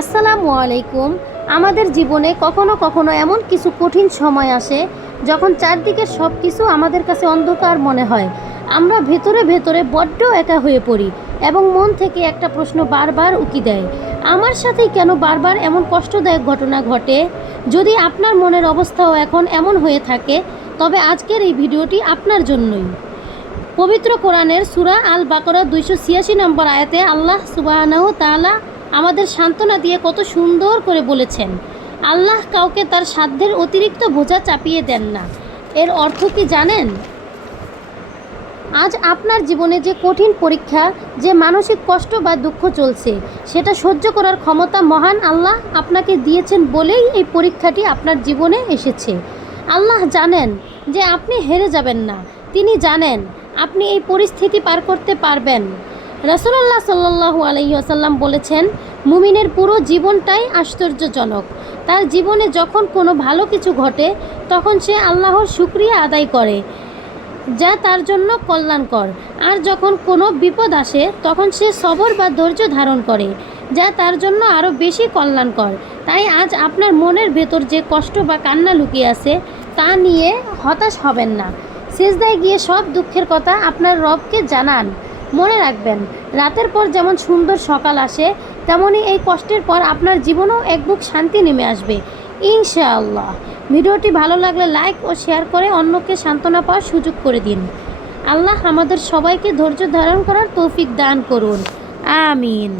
আসসালামু আলাইকুম। আমাদের জীবনে কখনো কখনো এমন কিছু কঠিন সময় আসে যখন চারদিকের সব কিছু আমাদের কাছে অন্ধকার মনে হয়। আমরা ভেতরে ভেতরে বড্ড একা হয়ে পড়ি এবং মন থেকে একটা প্রশ্ন বারবার উকি দেয়, আমার সাথেই কেন বারবার এমন কষ্টদায়ক ঘটনা ঘটে? যদি আপনার মনের অবস্থাও এখন এমন হয়ে থাকে, তবে আজকের এই ভিডিওটি আপনার জন্যই। পবিত্র কোরআনের সূরা আল বাকরা 286 নম্বর আয়াতে আল্লাহ সুবহানাহু তাআলা আমাদের সান্ত্বনা দিয়ে কত সুন্দর করে বলেছেন, আল্লাহ কাউকে তার সাধ্যের অতিরিক্ত বোঝা চাপিয়ে দেন না। এর অর্থ কি জানেন? আজ আপনার জীবনে যে কঠিন পরীক্ষা, যে মানসিক কষ্ট বা দুঃখ চলছে, সেটা সহ্য করার ক্ষমতা মহান আল্লাহ আপনাকে দিয়েছেন বলেই এই পরীক্ষাটি আপনার জীবনে এসেছে। আল্লাহ জানেন যে আপনি হেরে যাবেন না। তিনি জানেন আপনি এই পরিস্থিতি পার করতে পারবেন। রাসূলুল্লাহ সাল্লাল্লাহু আলাইহি ওয়াসাল্লাম বলেছেন, মুমিনের পুরো জীবনটাই আশ্চর্যজনক। তার জীবনে যখন কোনো ভালো কিছু ঘটে, তখন সে আল্লাহর শুকরিয়া আদায় করে, যা তার জন্য কল্যাণকর। আর যখন কোনো বিপদ আসে, তখন সে সবর বা ধৈর্য ধারণ করে, যা তার জন্য আরও বেশি কল্যাণকর। তাই আজ আপনার মনের ভেতর যে কষ্ট বা কান্না লুকিয়ে আছে, তা নিয়ে হতাশ হবেন না। সিজদায় গিয়ে সব দুঃখের কথা আপনার রবকে জানান। মনে রাখবেন, রাতের পর যেমন সুন্দর সকাল আসে, তেমনই এই কষ্টের পর আপনার জীবনেও এক বুক শান্তি নেমে আসবে, ইনশাআল্লাহ। ভিডিওটি ভালো লাগলে লাইক ও শেয়ার করে অন্যকে সান্ত্বনা পাওয়ার সুযোগ করে দিন। আল্লাহ আমাদের সবাইকে ধৈর্য ধারণ করার তৌফিক দান করুন। আমিন।